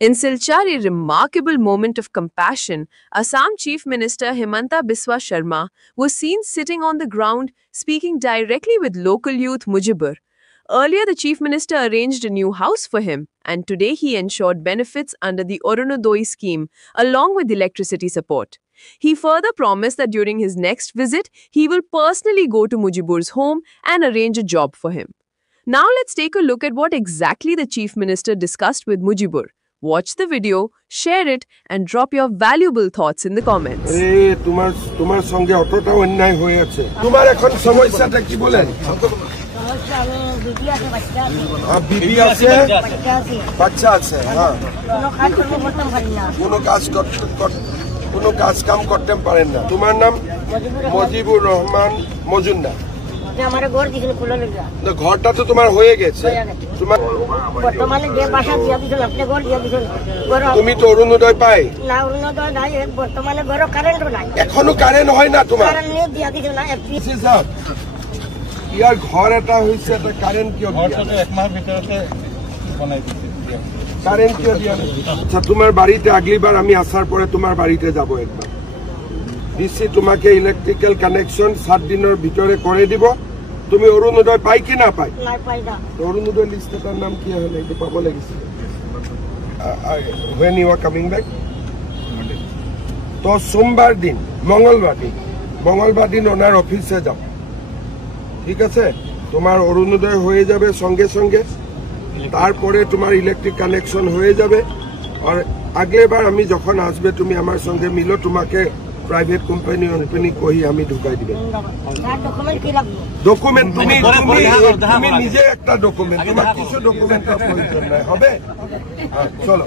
In Silchar, a remarkable moment of compassion, Assam Chief Minister Himanta Biswa Sharma was seen sitting on the ground speaking directly with local youth Mujibur. Earlier, the Chief Minister arranged a new house for him, and today he ensured benefits under the Arunodoi scheme, along with electricity support. He further promised that during his next visit, he will personally go to Mujibur's home and arrange a job for him. Now let's take a look at what exactly the Chief Minister discussed with Mujibur. Watch the video, share it, and drop your valuable thoughts in the comments. তোমার সঙ্গে অতটা অন্যায় হয়ে আছে তোমার এখন সমস্যাটা কি বলেন বিবি আছে বাচ্চা আছে হ্যাঁ কোনো কাজ কাম করতে পারেন না তোমার নাম মজিবুর রহমান মজুমদার ঘরটা তো তোমার হয়ে গেছে তুমি তো অরুণোদয় পাই এখনো কারেন্ট হয় না তোমার ইয়ার ঘর এটা হয়েছে এটা কারেন্ট কিয় কারেন্ট কিয় দিয়া আচ্ছা তোমার বাড়িতে আগলিবার আমি আসার পরে তোমার বাড়িতে যাব একবার দিছি তোমাকে ইলেকট্রিক্যাল কানেকশন 7 দিনের ভিতরে করে দিব তুমি অরুণোদয় পাই কি না পাই অরুণোদয় লিস্টটার নাম কি হলো এটা পাবো লাগিছে when you are coming back তো সোমবার দিন মঙ্গলবার দিন ওনার অফিসে যাও ঠিক আছে তোমার অরুণোদয় হয়ে যাবে সঙ্গে সঙ্গে তারপরে তোমার ইলেকট্রিক কানেকশন হয়ে যাবে আর আগলেবার আমি যখন আসবে তুমি আমার সঙ্গে মিলো তোমাকে প্রাইভেট কোম্পানি কই আমি ঢুকাই দিবে ডকুমেন্ট তুমি নিজে একটা ডকুমেন্ট তোমার কিছু ডকুমেন্টের প্রয়োজন নাই হবে চলো